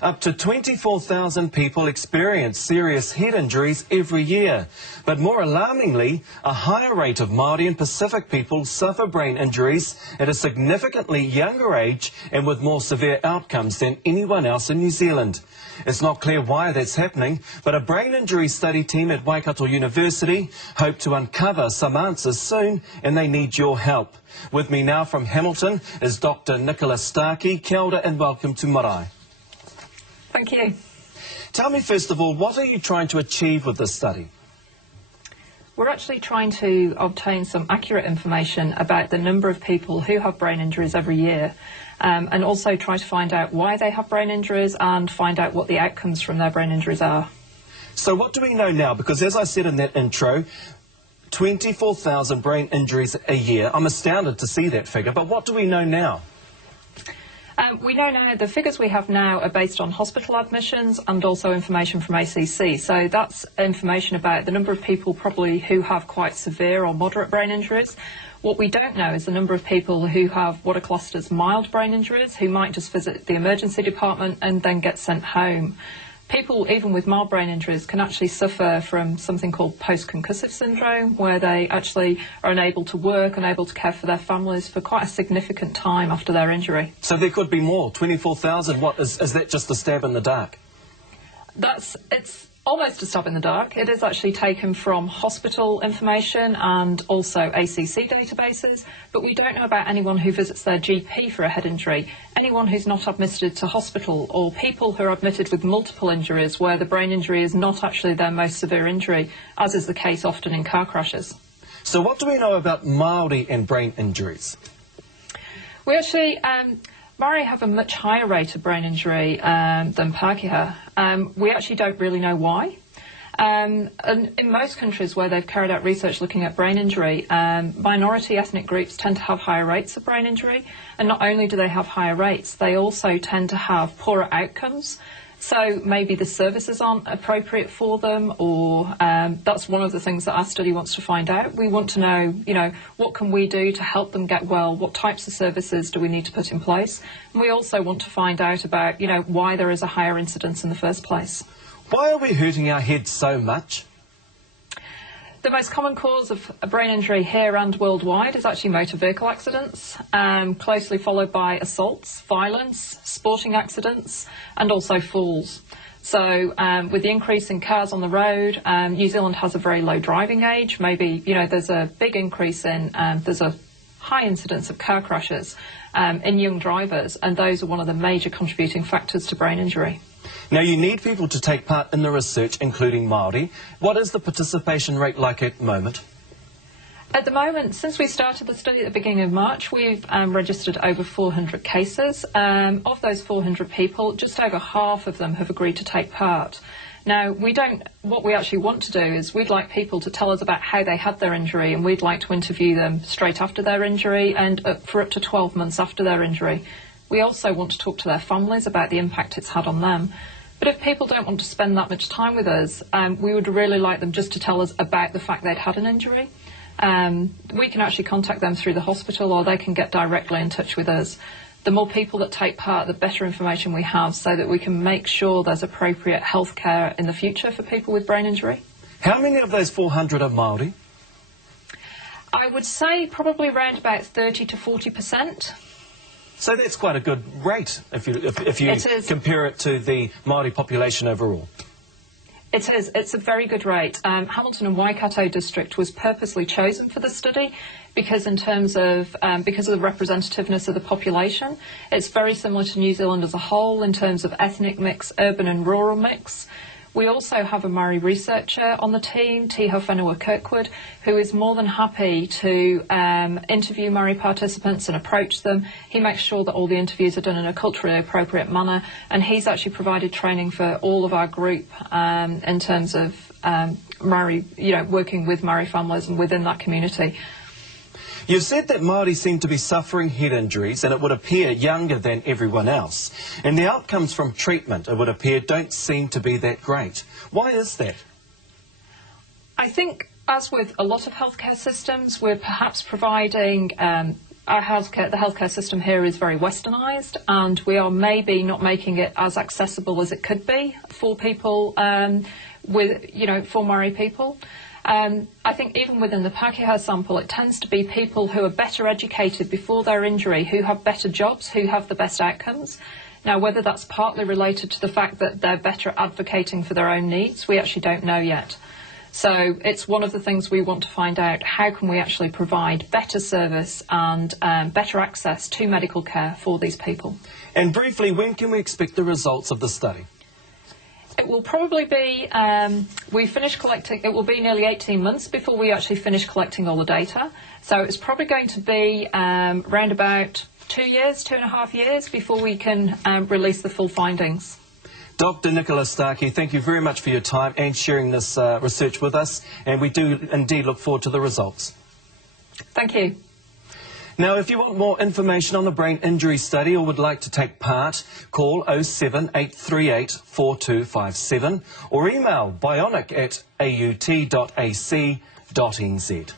Up to 24,000 people experience serious head injuries every year. But more alarmingly, a higher rate of Māori and Pacific people suffer brain injuries at a significantly younger age and with more severe outcomes than anyone else in New Zealand. It's not clear why that's happening, but a brain injury study team at Waikato University hope to uncover some answers soon, and they need your help. With me now from Hamilton is Dr Nicola Starkey. Kia ora and welcome to Marae. Thank you. Tell me first of all, what are you trying to achieve with this study? We're actually trying to obtain some accurate information about the number of people who have brain injuries every year, and also try to find out why they have brain injuries and find out what the outcomes from their brain injuries are. So what do we know now? Because as I said in that intro, 24,000 brain injuries a year. I'm astounded to see that figure, but what do we know now? We know now, the figures we have now are based on hospital admissions and also information from ACC. So that's information about the number of people probably who have quite severe or moderate brain injuries. What we don't know is the number of people who have what are classed as mild brain injuries, who might just visit the emergency department and then get sent home. People, even with mild brain injuries, can actually suffer from something called post-concussive syndrome, where they actually are unable to work, unable to care for their families for quite a significant time after their injury. So there could be more, 24,000. What, is that just a stab in the dark? It's almost a stab in the dark. It is actually taken from hospital information and also ACC databases, but we don't know about anyone who visits their GP for a head injury, anyone who's not admitted to hospital, or people who are admitted with multiple injuries where the brain injury is not actually their most severe injury, as is the case often in car crashes. So what do we know about Māori and brain injuries? We actually, Marae have a much higher rate of brain injury than Pākehā. We actually don't really know why. And in most countries where they've carried out research looking at brain injury, minority ethnic groups tend to have higher rates of brain injury. And not only do they have higher rates, they also tend to have poorer outcomes. So maybe the services aren't appropriate for them, or that's one of the things that our study wants to find out. We want to know, what can we do to help them get well? What types of services do we need to put in place? And we also want to find out about, why there is a higher incidence in the first place. Why are we hurting our heads so much? The most common cause of a brain injury here and worldwide is actually motor vehicle accidents, closely followed by assaults, violence, sporting accidents, and also falls. So with the increase in cars on the road, New Zealand has a very low driving age. Maybe, there's a big increase in, there's a high incidence of car crashes in young drivers, and those are one of the major contributing factors to brain injury. Now, you need people to take part in the research, including Māori. What is the participation rate like at the moment? At the moment, since we started the study at the beginning of March, we've registered over 400 cases. Of those 400 people, just over half of them have agreed to take part. Now, what we actually want to do is we'd like people to tell us about how they had their injury, and we'd like to interview them straight after their injury and for up to 12 months after their injury. We also want to talk to their families about the impact it's had on them. But if people don't want to spend that much time with us, we would really like them just to tell us about the fact they'd had an injury. We can actually contact them through the hospital, or they can get directly in touch with us. The more people that take part, the better information we have, so that we can make sure there's appropriate health care in the future for people with brain injury. How many of those 400 are Māori? I would say probably around about 30 to 40%. So that's quite a good rate if you compare it to the Māori population overall. It is. It's a very good rate. Hamilton and Waikato district was purposely chosen for the study because in terms of because of the representativeness of the population, it's very similar to New Zealand as a whole in terms of ethnic mix, urban and rural mix. We also have a Marae researcher on the team, Tiho Whenua Kirkwood, who is more than happy to interview Marae participants and approach them. He makes sure that all the interviews are done in a culturally appropriate manner, and he's actually provided training for all of our group in terms of Marae, working with Marae families and within that community. You've said that Māori seem to be suffering head injuries, and it would appear younger than everyone else. And the outcomes from treatment, it would appear, don't seem to be that great. Why is that? I think, as with a lot of healthcare systems, we're perhaps providing the healthcare system here is very westernised, and we are maybe not making it as accessible as it could be for people for Marae people. I think even within the Pākehā sample, it tends to be people who are better educated before their injury, who have better jobs, who have the best outcomes. Now, whether that's partly related to the fact that they're better advocating for their own needs, we actually don't know yet. So it's one of the things we want to find out. How can we actually provide better service and better access to medical care for these people? And briefly, when can we expect the results of the study? It will probably be, we finish collecting, it will be nearly 18 months before we actually finish collecting all the data. So it's probably going to be around about 2 years, 2.5 years before we can release the full findings. Dr Nicola Starkey, thank you very much for your time and sharing this research with us, and we do indeed look forward to the results. Thank you. Now, if you want more information on the brain injury study or would like to take part, call 07838 4257 or email bionic@aut.ac.nz.